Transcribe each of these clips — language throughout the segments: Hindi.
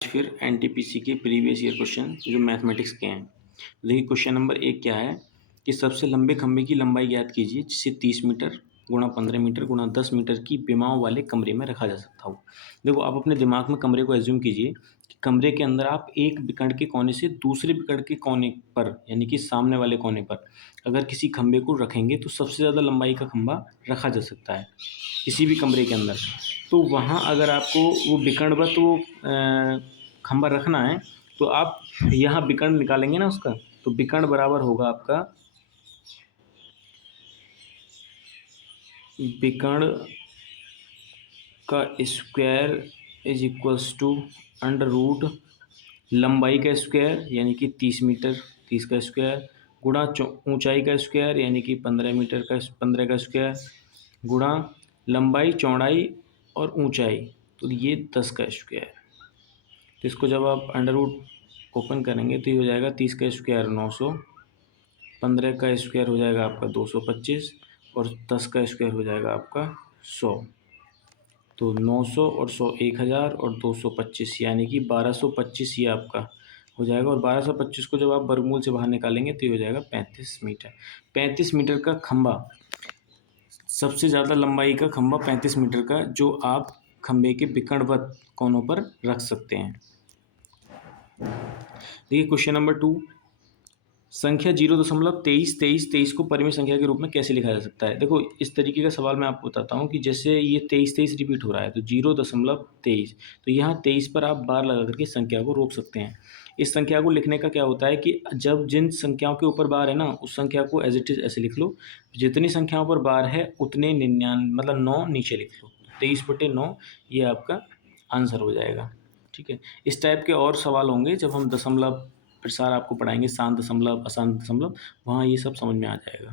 फिर एनटीपीसी के प्रीवियस ईयर क्वेश्चन जो मैथमेटिक्स के हैं। देखिए क्वेश्चन नंबर 1 क्या है कि सबसे लंबे खंभे की लंबाई ज्ञात कीजिए जिसे 30 मीटर गुणा 15 मीटर गुणा 10 मीटर की विमाओं वाले कमरे में रखा जा सकता हो। देखो आप अपने दिमाग में कमरे को एज्यूम कीजिए कि कमरे के अंदर आप एक बिकड़ के कोने से दूसरे बिकड़ के कोने पर यानी कि सामने वाले कोने पर अगर किसी खंभे को रखेंगे तो सबसे ज़्यादा लंबाई का खंभा रखा जा सकता है किसी भी कमरे के अंदर। तो वहाँ अगर आपको वो विकर्णवत वो खंभा रखना है तो आप यहाँ विकर्ण निकालेंगे ना उसका, तो विकर्ण बराबर होगा आपका विकर्ण का square is equals to under root लंबाई का स्क्वायर यानी कि 30 मीटर 30 का स्क्वायर गुणा ऊंचाई का स्क्वायर यानी कि 15 मीटर का 15 का स्क्वायर गुणा लंबाई चौड़ाई और ऊंचाई तो ये 10 का स्क्वायर। तो इसको जब आप अंडर रूट ओपन करेंगे तो ये हो जाएगा 30 का स्क्वायर 900, 15 का स्क्वायर हो जाएगा आपका 225 और 10 का स्क्वायर हो जाएगा आपका 100। तो 900 और 100 1000 और 225 यानी कि 1225 ये आपका हो जाएगा। और 1225 को जब आप वर्गमूल से बाहर निकालेंगे तो ये हो जाएगा 35 मीटर। 35 मीटर का खंभा, सबसे ज़्यादा लंबाई का खंभा 35 मीटर का जो आप खंभे के विकर्णवत कोनों पर रख सकते हैं। देखिए क्वेश्चन नंबर 2, संख्या 0.232323 को परिमेय संख्या के रूप में कैसे लिखा जा सकता है। देखो इस तरीके का सवाल मैं आपको बताता हूँ कि जैसे ये 23 रिपीट हो रहा है तो 0.23 तो यहाँ 23 पर आप बार लगा करके संख्या को रोक सकते हैं। इस संख्या को लिखने का क्या होता है कि जब जिन संख्याओं के ऊपर बार है ना उस संख्या को एज इट इज ऐसे लिख लो, जितनी संख्याओं पर बार है उतने 99 मतलब 9 नीचे लिख लो, 23/9 ये आपका आंसर हो जाएगा। ठीक है, इस टाइप के और सवाल होंगे जब हम दशमलव प्रसार आपको पढ़ाएंगे, शांत दशमलव अशांत दशमलव, वहाँ ये सब समझ में आ जाएगा।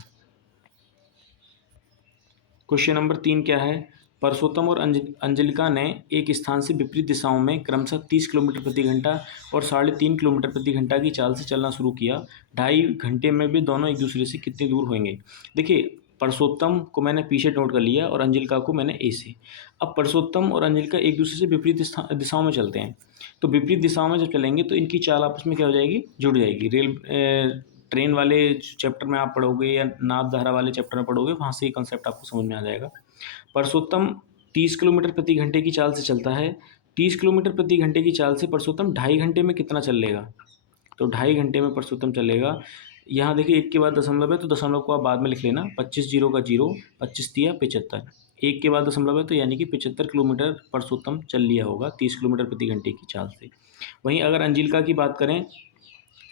क्वेश्चन नंबर 3 क्या है, परसोत्तम और अंजलिका ने एक स्थान से विपरीत दिशाओं में क्रमशः 30 किलोमीटर प्रति घंटा और 3.5 किलोमीटर प्रति घंटा की चाल से चलना शुरू किया। 2.5 घंटे में भी दोनों एक दूसरे से कितनी दूर होंगे। देखिए परसोत्तम को मैंने पीछे नोट कर लिया और अंजलिका को मैंने ए से। अब परसोत्तम और अंजलिका एक दूसरे से विपरीत दिशाओं में चलते हैं, तो विपरीत दिशाओं में जब चलेंगे तो इनकी चाल आपस में क्या हो जाएगी, जुड़ जाएगी। ट्रेन वाले चैप्टर में आप पढ़ोगे या नाव धारा वाले चैप्टर में पढ़ोगे, वहाँ से ये कॉन्सेप्ट आपको समझ में आ जाएगा। परसोत्तम 30 किलोमीटर प्रति घंटे की चाल से चलता है। 30 किलोमीटर प्रति घंटे की चाल से परसोत्तम 2.5 घंटे में कितना चल लेगा, तो 2.5 घंटे में परसोत्तम चलेगा। यहाँ देखिए 1 के बाद दशमलव है तो दशमलव को आप बाद में लिख लेना, 25 0 का 0, 25 दिया 75, 1 के बाद दशमलव है तो यानी कि 75 किलोमीटर परसोत्तम चल लिया होगा 30 किलोमीटर प्रति घंटे की चाल से। वहीं अगर अंजिलिका की बात करें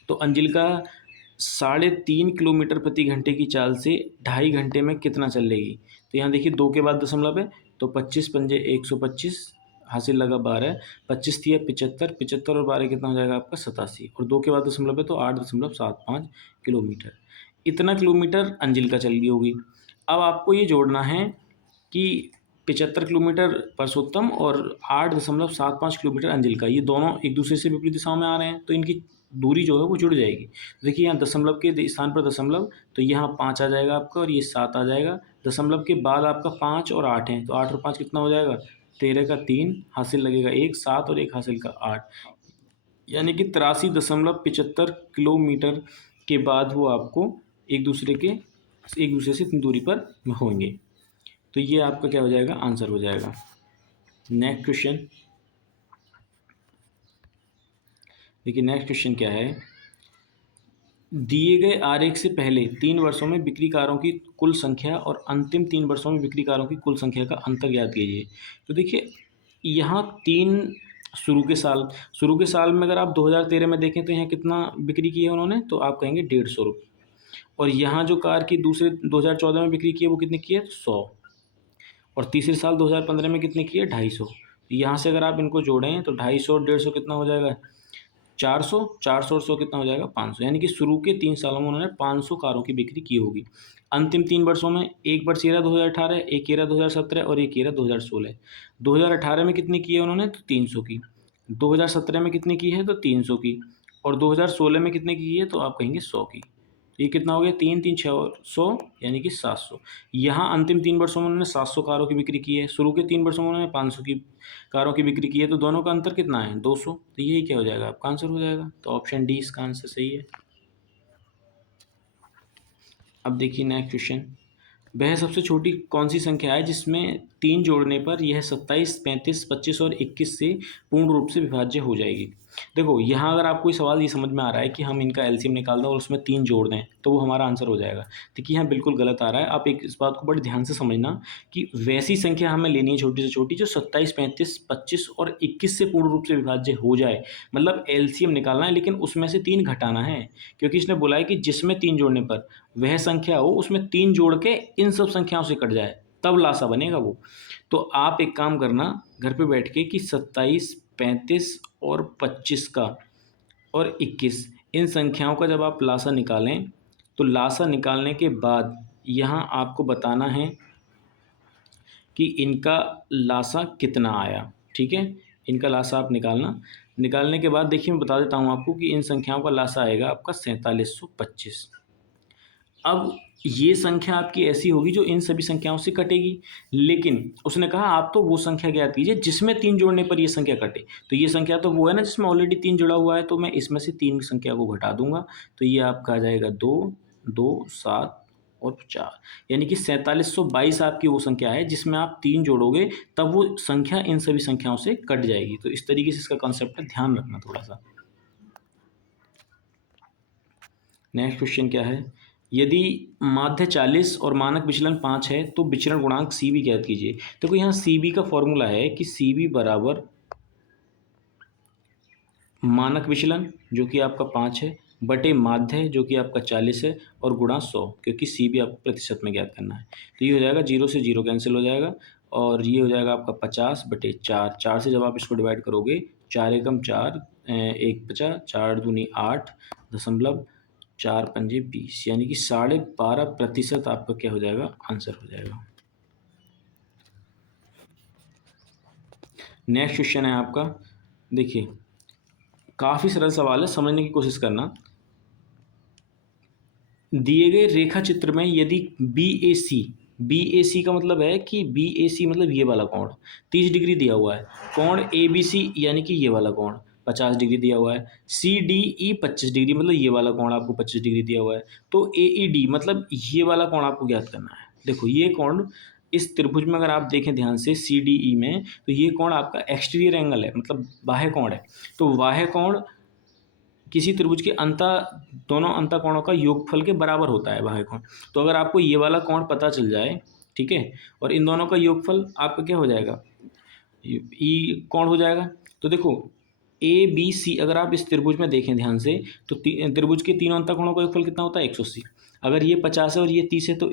तो अंजिलिका 3.5 किलोमीटर प्रति घंटे की चाल से 2.5 घंटे में कितना चल लेगी, तो यहाँ देखिए 2 के बाद दशमलव है तो 25 पंजे 125 हासिल लगा 12, 25 दिया 75, 75 और 12 कितना हो जाएगा आपका 87 और 2 के बाद दशमलव है तो 8.75 किलोमीटर। इतना किलोमीटर अंजिलिका चल गई होगी। अब आपको ये जोड़ना है कि 75 किलोमीटर परसोत्तम और 8.75 किलोमीटर अंजिलिका, ये दोनों एक दूसरे से विपरीत दिशाओं में आ रहे हैं तो इनकी दूरी जो है वो जुड़ जाएगी। देखिए यहाँ दशमलव के स्थान पर दशमलव तो यहाँ 5 आ जाएगा आपका और ये 7 आ जाएगा। दशमलव के बाद आपका 5 और 8 है तो 8 और 5 कितना हो जाएगा, 13 का 3 हासिल लगेगा 1, 7 और 1 हासिल का 8, यानी कि 83.75 किलोमीटर के बाद वो आपको एक दूसरे से इतनी दूरी पर होंगे। तो ये आपका क्या हो जाएगा, आंसर हो जाएगा। नेक्स्ट क्वेश्चन देखिए, नेक्स्ट क्वेश्चन क्या है, दिए गए आरेख से पहले 3 वर्षों में बिक्रीकारों की कुल संख्या और अंतिम 3 वर्षों में बिक्रीकारों की कुल संख्या का अंतर ज्ञात कीजिए। तो देखिए यहाँ 3 शुरू के साल में अगर आप 2013 में देखें तो यहाँ कितना बिक्री की है उन्होंने, तो आप कहेंगे 150 रुपये। और यहाँ जो कार की दूसरे 2014 में बिक्री की है वो कितनी की है, 100। और तीसरे साल 2015 में कितनी की है, 250। यहाँ से अगर आप इनको जोड़ें तो 250 और 150 कितना हो जाएगा, 400, 400 और 100 कितना हो जाएगा, 500। यानी कि शुरू के 3 सालों में उन्होंने 500 कारों की बिक्री की होगी। अंतिम 3 वर्षों में एक वर्ष ये रहा 2018, एक ये रहा 2017 और एक ये रहा 2016। 2018 में कितनी की है उन्होंने, तो 300 की। 2017 में कितनी की है, तो 300 की। और 2016 में कितने की है, तो आप कहेंगे 100 की। ये कितना हो गया, 3 3 600 यानी कि 700। यहाँ अंतिम 3 वर्षों में उन्होंने 700 कारों की बिक्री की है, शुरू के 3 वर्षों में उन्होंने 500 की कारों की बिक्री की है, तो दोनों का अंतर कितना है, 200। तो यही क्या हो जाएगा, आपका आंसर हो जाएगा। तो ऑप्शन डी इसका आंसर सही है। अब देखिए नेक्स्ट क्वेश्चन, वह सबसे छोटी कौन सी संख्या है जिसमें 3 जोड़ने पर यह 27, 35, 25 और 21 से पूर्ण रूप से विभाज्य हो जाएगी। देखो यहाँ अगर आपको ये सवाल ये समझ में आ रहा है कि हम इनका एलसीएम निकाल दें और उसमें 3 जोड़ दें तो वो हमारा आंसर हो जाएगा, देखिए यहाँ बिल्कुल गलत आ रहा है। आप एक इस बात को बड़े ध्यान से समझना कि वैसी संख्या हमें लेनी है छोटी से छोटी जो 27, 35, 25 और 21 से पूर्ण रूप से विभाज्य हो जाए, मतलब एलसीएम निकालना है लेकिन उसमें से 3 घटाना है, क्योंकि इसने बोला है कि जिसमें 3 जोड़ने पर वह संख्या हो उसमें 3 जोड़ के इन सब संख्याओं से कट जाए तब लासा बनेगा वो। तो आप एक काम करना घर पे बैठ के कि 27, 35 और 25 का और 21 इन संख्याओं का जब आप लासा निकालें तो लासा निकालने के बाद यहाँ आपको बताना है कि इनका लासा कितना आया। ठीक है, इनका लासा आप निकालना, निकालने के बाद देखिए मैं बता देता हूँ आपको कि इन संख्याओं का लासा आएगा आपका 4725। अब ये संख्या आपकी ऐसी होगी जो इन सभी संख्याओं से कटेगी, लेकिन उसने कहा आप तो वो संख्या ज्ञात कीजिए जिसमें 3 जोड़ने पर ये संख्या कटे। तो ये संख्या तो वो है ना जिसमें ऑलरेडी 3 जुड़ा हुआ है, तो मैं इसमें से 3 संख्या को घटा दूंगा, तो ये आपका आ जाएगा 2, 2, 7 और 4, यानी कि 4722 आपकी वो संख्या है जिसमें आप 3 जोड़ोगे तब वो संख्या इन सभी संख्याओं से कट जाएगी। तो इस तरीके से इसका कॉन्सेप्ट है, ध्यान रखना थोड़ा सा। नेक्स्ट क्वेश्चन क्या है, यदि माध्य 40 और मानक विचलन 5 है तो विचरण गुणांक सी बी ज्ञात कीजिए। देखो यहाँ सी बी का फॉर्मूला है कि सी बी बराबर मानक विचलन जो कि आपका 5 है बटे माध्य जो कि आपका 40 है और गुणा 100, क्योंकि सी बी आपको प्रतिशत में ज्ञात करना है। तो ये हो जाएगा 0 से 0 कैंसिल हो जाएगा और ये हो जाएगा आपका 50 बटे 4। 4 से जब आप इसको डिवाइड करोगे 4 एकम 4, 1 50, 4 दूनी 8.4 पंजे 20, यानी कि 12.5% आपका क्या हो जाएगा, आंसर हो जाएगा। नेक्स्ट क्वेश्चन है आपका, देखिए काफ़ी सरल सवाल है, समझने की कोशिश करना। दिए गए रेखा चित्र में यदि बी ए सी का मतलब है कि बी ए सी मतलब ये वाला कोण 30 डिग्री दिया हुआ है, कोण ए बी सी यानी कि ये वाला कोण 50 डिग्री दिया हुआ है, सी डी ई 25 डिग्री मतलब ये वाला कोण आपको 25 डिग्री दिया हुआ है, तो ए ई डी मतलब ये वाला कोण आपको ज्ञात करना है। देखो ये कोण इस त्रिभुज में अगर आप देखें ध्यान से सी डी ई में तो ये कोण आपका एक्सटीरियर एंगल है, मतलब बाह्य कोण है। तो बाह्य कोण किसी त्रिभुज के दोनों अंतःकोणों का योगफल के बराबर होता है बाह्य कोण। तो अगर आपको ये वाला कोण पता चल जाए, ठीक है, और इन दोनों का योगफल आपका क्या हो जाएगा, ई कोण हो जाएगा। तो देखो ए बी सी अगर आप इस त्रिभुज में देखें ध्यान से तो त्रिभुज के तीनों अंतःकोणों का योगफल कितना होता है, 180। अगर ये 50 है और ये 30 है तो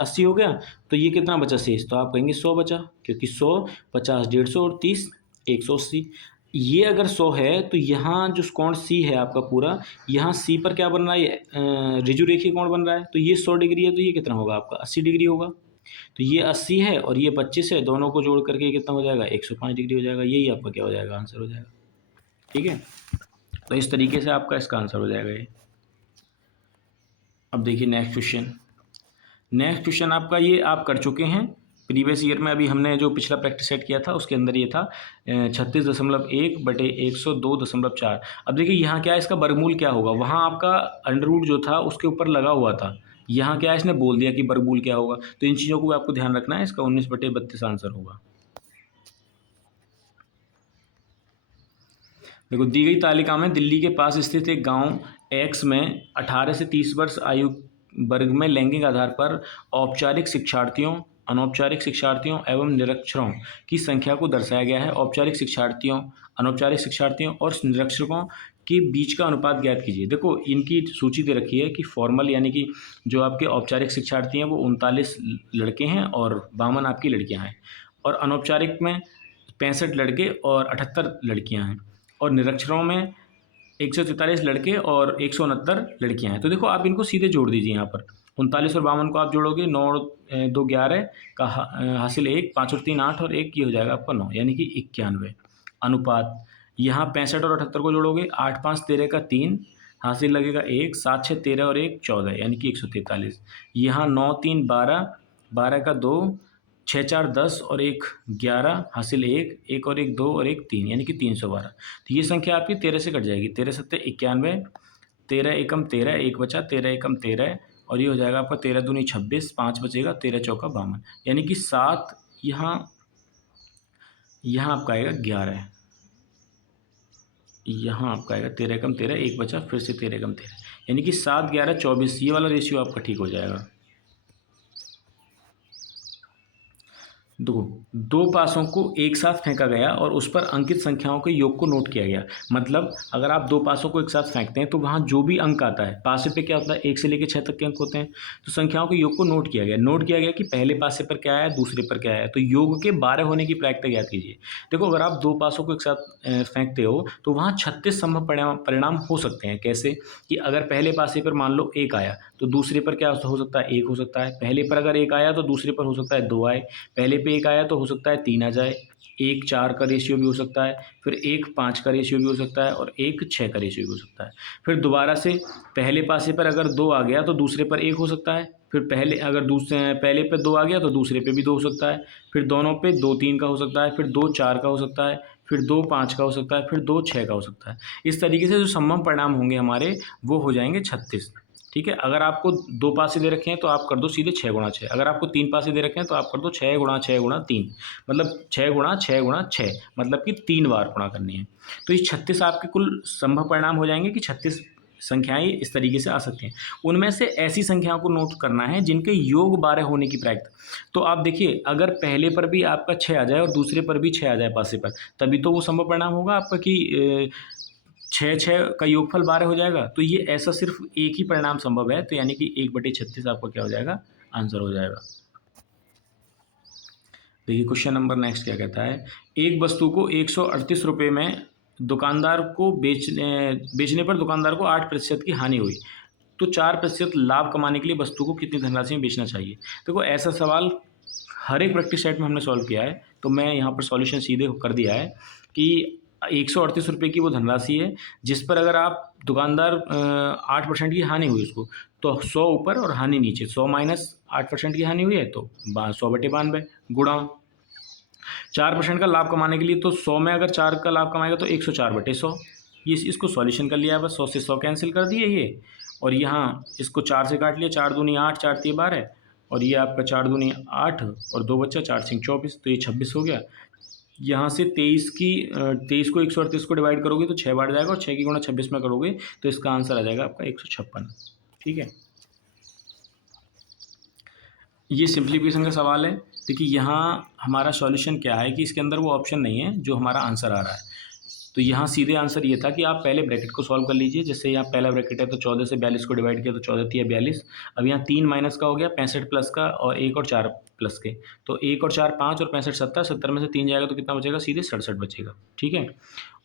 80 हो गया, तो ये कितना बचा शेष, तो आप कहेंगे 100 बचा, क्योंकि 100, 50, 150 और 30 180। ये अगर 100 है तो यहाँ जो कोण सी है आपका पूरा, यहाँ सी पर क्या बन रहा है, ऋजु रेखीय कोण बन रहा है, तो ये 100 डिग्री है तो ये कितना होगा आपका 80 डिग्री होगा। तो ये 80 है और ये 25 है, दोनों को जोड़ करके कितना हो जाएगा, 105 डिग्री हो जाएगा। यही आपका क्या हो जाएगा, आंसर हो जाएगा। ठीक है, तो इस तरीके से आपका इसका आंसर हो जाएगा ये। अब देखिए नेक्स्ट क्वेश्चन, नेक्स्ट क्वेश्चन आपका ये आप कर चुके हैं प्रीवियस ईयर में, अभी हमने जो पिछला प्रैक्टिस सेट किया था उसके अंदर ये था 36.1 बटे 102.4। अब देखिए यहाँ क्या है, इसका वर्गमूल क्या होगा, वहाँ आपका अंडर रूट जो था उसके ऊपर लगा हुआ था, यहाँ क्या है इसने बोल दिया कि वर्गमूल क्या होगा। तो इन चीज़ों को भी आपको ध्यान रखना है, इसका 19/32 आंसर होगा। देखो दी गई तालिका में दिल्ली के पास स्थित एक गांव एक्स में 18 से 30 वर्ष आयु वर्ग में लैंगिक आधार पर औपचारिक शिक्षार्थियों, अनौपचारिक शिक्षार्थियों एवं निरक्षरों की संख्या को दर्शाया गया है। औपचारिक शिक्षार्थियों, अनौपचारिक शिक्षार्थियों और निरक्षरों के बीच का अनुपात ज्ञात कीजिए। देखो इनकी सूची दे रखी है कि फॉर्मल यानी कि जो आपके औपचारिक शिक्षार्थी हैं वो 39 लड़के हैं और 52 आपकी लड़कियां हैं, और अनौपचारिक में 65 लड़के और 78 लड़कियां हैं, और निरक्षरों में 143 लड़के और 169 लड़कियां हैं। तो देखो आप इनको सीधे जोड़ दीजिए, यहाँ पर 39 और 52 को आप जोड़ोगे 9 और 2 11 का हासिल 1, 5 और 3 8 और 1 ये हो जाएगा आपका 9, यानी कि 91 अनुपात। यहाँ 65 और 78 को जोड़ोगे 8 5 13 का 3 हासिल लगेगा 1, 7 6 13 और 1 14 यानी कि 143। यहाँ 9 3 12, 12 का 2, 6 4 10 और 1 11, हासिल 1, 1 और 1 2 और 1 3 यानी कि 312। तो ये संख्या आपकी 13 से कट जाएगी। 13 सत्ते 91, 13 एकम 13, 1 बचा, 13 एकम 13 और ये हो जाएगा आपका 13 दूनी 26, 5 बचेगा, 13 चौका 52 यानी कि 7 यहाँ आपका आएगा 11, यहाँ आपका आएगा 13 एकम 13, 1 बचा, फिर से 13 एकम 13 यानी कि 7 11 24। ये वाला रेशियो आपका ठीक हो जाएगा। दो पासों को एक साथ फेंका गया और उस पर अंकित संख्याओं के योग को नोट किया गया। मतलब अगर आप दो पासों को एक साथ फेंकते हैं तो वहाँ जो भी अंक आता है, पासे पे क्या होता है 1 से लेकर 6 तक के अंक होते हैं, तो संख्याओं के योग को नोट किया गया। नोट किया गया कि पहले पासे पर क्या आया, दूसरे पर क्या आया, तो योग के 12 होने की प्रायिकता ज्ञात कीजिए। देखो अगर आप दो पासों को एक साथ फेंकते हो तो वहाँ 36 संभव परिणाम हो सकते हैं। कैसे कि अगर पहले पासे पर मान लो 1 आया तो दूसरे पर क्या हो सकता है, 1 हो सकता है। पहले पर अगर 1 आया तो दूसरे पर हो सकता है 2 आए। पहले पे 1 आया तो हो सकता है 3 आ जाए। 1 4 का रेशियो भी हो सकता है, फिर 1 5 का रेशियो भी हो सकता है और 1 6 का रेशियो भी हो सकता है। फिर दोबारा से पहले पासे पर अगर 2 आ गया तो दूसरे पर 1 हो सकता है। फिर पहले पे 2 आ गया तो दूसरे पे भी 2 हो सकता है। फिर दोनों पे 2 3 का हो सकता है, फिर 2 4 का हो सकता है, फिर 2 5 का हो सकता है, फिर 2 6 का हो सकता है। इस तरीके से जो संभव परिणाम होंगे हमारे वो हो जाएंगे 36। ठीक है। अगर आपको 2 पासे दे रखे हैं तो आप कर दो सीधे 6 गुणा 6। अगर आपको 3 पासे दे रखे हैं तो आप कर दो 6 गुणा 6 गुणा 3, मतलब 6 गुणा 6 गुणा 6, मतलब कि 3 बार गुणा करनी है। तो ये 36 आपके कुल संभव परिणाम हो जाएंगे कि 36 संख्याएं इस तरीके से आ सकती हैं। उनमें से ऐसी संख्याओं को नोट करना है जिनके योग 12 होने की प्रायिकता। तो आप देखिए अगर पहले पर भी आपका 6 आ जाए और दूसरे पर भी 6 आ जाए पासे पर, तभी तो वो संभव परिणाम होगा आपका कि 6 6 का योगफल 12 हो जाएगा। तो ये ऐसा सिर्फ एक ही परिणाम संभव है, तो यानी कि 1/36 आपका क्या हो जाएगा, आंसर हो जाएगा। देखिए क्वेश्चन नंबर नेक्स्ट क्या कहता है, एक वस्तु को 138 रुपये में दुकानदार को बेचने पर दुकानदार को 8% की हानि हुई, तो 4% लाभ कमाने के लिए वस्तु को कितनी धनराशि में बेचना चाहिए। देखो ऐसा सवाल हर एक प्रैक्टिस सेट में हमने सॉल्व किया है, तो मैं यहाँ पर सॉल्यूशन सीधे कर दिया है कि 138 रुपये की वो धनराशि है जिस पर अगर आप दुकानदार 8% की हानि हुई उसको, तो 100 ऊपर और हानि नीचे, 100 माइनस 8% की हानि हुई है तो 100/92 गुणा 4% का लाभ कमाने के लिए, तो 100 में अगर 4 का लाभ कमाएगा तो 104/100। ये इसको सॉल्यूशन कर लिया, बस 100 से 100 कैंसिल कर दिए ये, और यहाँ इसको 4 से काट लिया, 4 दूनी 8, 4 3 12 और ये आपका 4 दूनी 8 और 2 बच्चा 4 सिंह 24, तो ये 26 हो गया। यहाँ से 23 को 138 को डिवाइड करोगे तो 6 बार जाएगा और 6 की गुणा 26 में करोगे तो इसका आंसर आ जाएगा आपका 156। ठीक है, ये सिंप्लीफिकेशन का सवाल है। देखिए यहाँ हमारा सॉल्यूशन क्या है कि इसके अंदर वो ऑप्शन नहीं है जो हमारा आंसर आ रहा है, तो यहाँ सीधे आंसर ये था कि आप पहले ब्रैकेट को सॉल्व कर लीजिए। जैसे यहाँ पहला ब्रैकेट है तो 14 से 42 को डिवाइड किया तो 14 3 42। अब यहाँ 3 माइनस का हो गया 65 प्लस का और 1 और 4 प्लस के, तो 1 और 4 5 और 65 70, 70 में से 3 जाएगा तो कितना बचेगा, सीधे 67 बचेगा। ठीक है,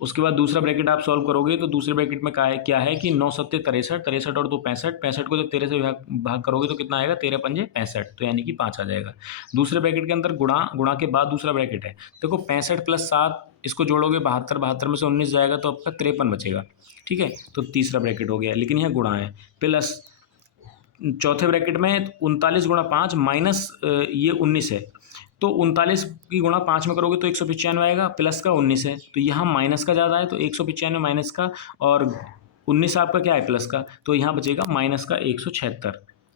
उसके बाद दूसरा ब्रैकेट आप सॉल्व करोगे तो दूसरे ब्रैकेट में क्या है कि 9 7 63, 63 और 2 65, 65 को जब 13 से भाग करोगे तो कितना आएगा, 13 पंजे 65, तो यानी कि 5 आ जाएगा। दूसरे ब्रैकेट के अंदर गुणा के बाद दूसरा ब्रैकेट है, देखो 65 प्लस 7 इसको जोड़ोगे 72, 72 में से 19 जाएगा तो आपका 53 बचेगा। ठीक है, तो तीसरा ब्रैकेट हो गया, लेकिन यहाँ गुणा है, प्लस चौथे ब्रैकेट में 39 गुणा 5 माइनस ये 19 है, तो 39 की गुणा 5 में करोगे तो 195 आएगा, प्लस का 19 है तो यहाँ माइनस का ज़्यादा है तो 195 माइनस का, और 19 आपका क्या है प्लस का, तो यहाँ बचेगा माइनस का 176।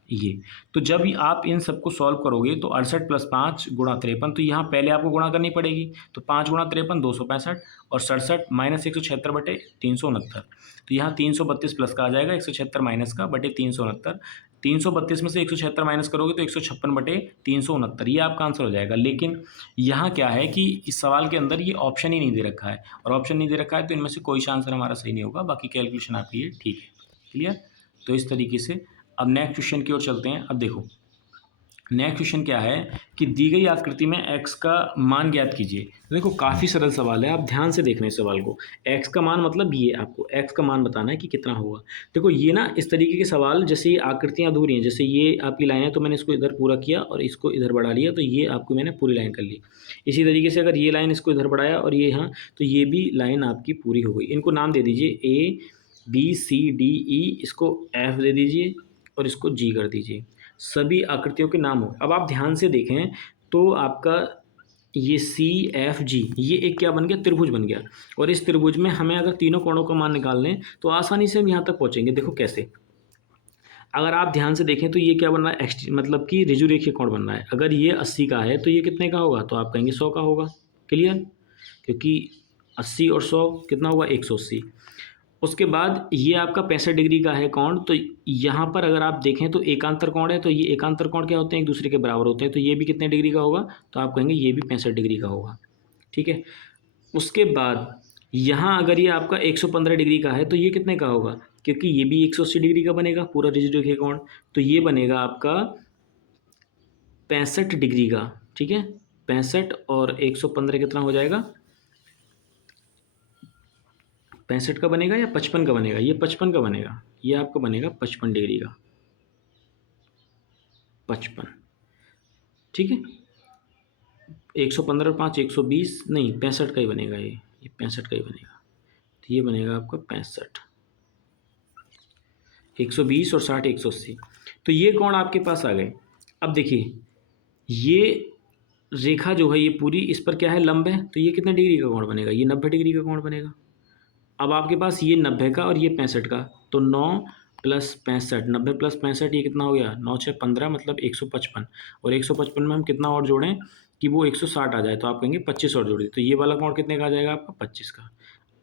ये तो जब आप इन सबको सॉल्व करोगे तो 68 प्लस 5 गुणा 53, तो यहाँ पहले आपको गुणा करनी पड़ेगी, तो 5 गुणा 53 265 और 67 माइनस 176/369, तो यहाँ 332 प्लस का आ जाएगा 176 माइनस का बटे 369। 332 में से 176 माइनस करोगे तो 156/369, ये आपका आंसर हो जाएगा। लेकिन यहाँ क्या है कि इस सवाल के अंदर ये ऑप्शन ही नहीं दे रखा है, और ऑप्शन नहीं दे रखा है तो इनमें से कोई सा आंसर हमारा सही नहीं होगा, बाकी कैलकुलेशन आपकी ये ठीक है। क्लियर, तो इस तरीके से अब नेक्स्ट क्वेश्चन की ओर चलते हैं। अब देखो नेक्स्ट क्वेश्चन क्या है कि दी गई आकृति में x का मान ज्ञात कीजिए। तो देखो काफ़ी सरल सवाल है, आप ध्यान से देखना इस सवाल को। x का मान मतलब ये आपको x का मान बताना है कि कितना होगा। देखो ये ना इस तरीके के सवाल, जैसे ये आकृतियाँ अधूरी हैं, जैसे ये आपकी लाइन है तो मैंने इसको इधर पूरा किया और इसको इधर बढ़ा लिया, तो ये आपको मैंने पूरी लाइन कर ली। इसी तरीके से अगर ये लाइन इसको इधर बढ़ाया और ये यहाँ, तो ये भी लाइन आपकी पूरी हो गई। इनको नाम दे दीजिए A BCDE, इसको F दे दीजिए और इसको G कर दीजिए। सभी आकृतियों के नाम हो। अब आप ध्यान से देखें तो आपका ये CFG ये एक क्या बन गया, त्रिभुज बन गया। और इस त्रिभुज में हमें अगर तीनों कोणों का मान निकाल लें तो आसानी से हम यहाँ तक पहुँचेंगे। देखो कैसे, अगर आप ध्यान से देखें तो ये क्या बन रहा है, मतलब कि ऋजु रेखीय कोण बन रहा है। अगर ये 80 का है तो ये कितने का होगा, तो आप कहेंगे 100 का होगा। क्लियर, क्योंकि 80 और 100 कितना हुआ, 180। उसके बाद ये आपका 65 डिग्री का है कोण, तो यहाँ पर अगर आप देखें तो एकांतर कोण है, तो ये एकांतर कोण क्या होते हैं, एक दूसरे के बराबर होते हैं। तो ये भी कितने डिग्री का होगा, तो आप कहेंगे ये भी 65 डिग्री का होगा। ठीक है, उसके बाद यहाँ अगर ये आपका 115 डिग्री का है तो ये कितने का होगा, क्योंकि ये भी 180 डिग्री का बनेगा पूरा ऋजु रेखीय कोण, तो ये बनेगा आपका 65 डिग्री का। ठीक है, 65 और 115 कितना हो जाएगा, 65 का बनेगा या 55 का बनेगा, ये 55 का बनेगा, ये आपका बनेगा 55 डिग्री का, 55। ठीक है, 115 और 5 120, नहीं 65 का ही बनेगा, ये 65 का ही बनेगा। तो ये बनेगा आपका 65, 120 और 60 180। तो ये कोण आपके पास आ गए। अब देखिए ये रेखा जो है ये पूरी, इस पर क्या है, लंब है, तो ये कितने डिग्री का कोण बनेगा, ये 90 डिग्री का कोण बनेगा। अब आपके पास ये 90 का और ये 65 का, तो 9 + 65, 90 + 65 ये कितना हो गया, 9 6 15 मतलब 155। और 155 में हम कितना और जोड़ें कि वो 160 आ जाए, तो आप कहेंगे 25 और जोड़िए, तो ये वाला कोण कितने का आ जाएगा आपका, 25 का।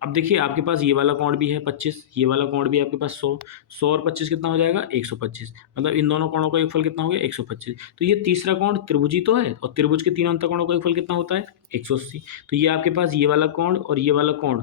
अब देखिए आपके पास ये वाला कोण भी है 25, ये वाला कोण भी आपके पास 100, 100 और 25 कितना हो जाएगा, 125। मतलब इन दोनों कोणों का योगफल कितना हो गया, 125। तो ये तीसरा कोण त्रिभुजी तो है, और त्रिभुज के तीनों अंतःकोणों का योगफल कितना होता है, 180। तो ये आपके पास ये वाला कोण और ये वाला कोण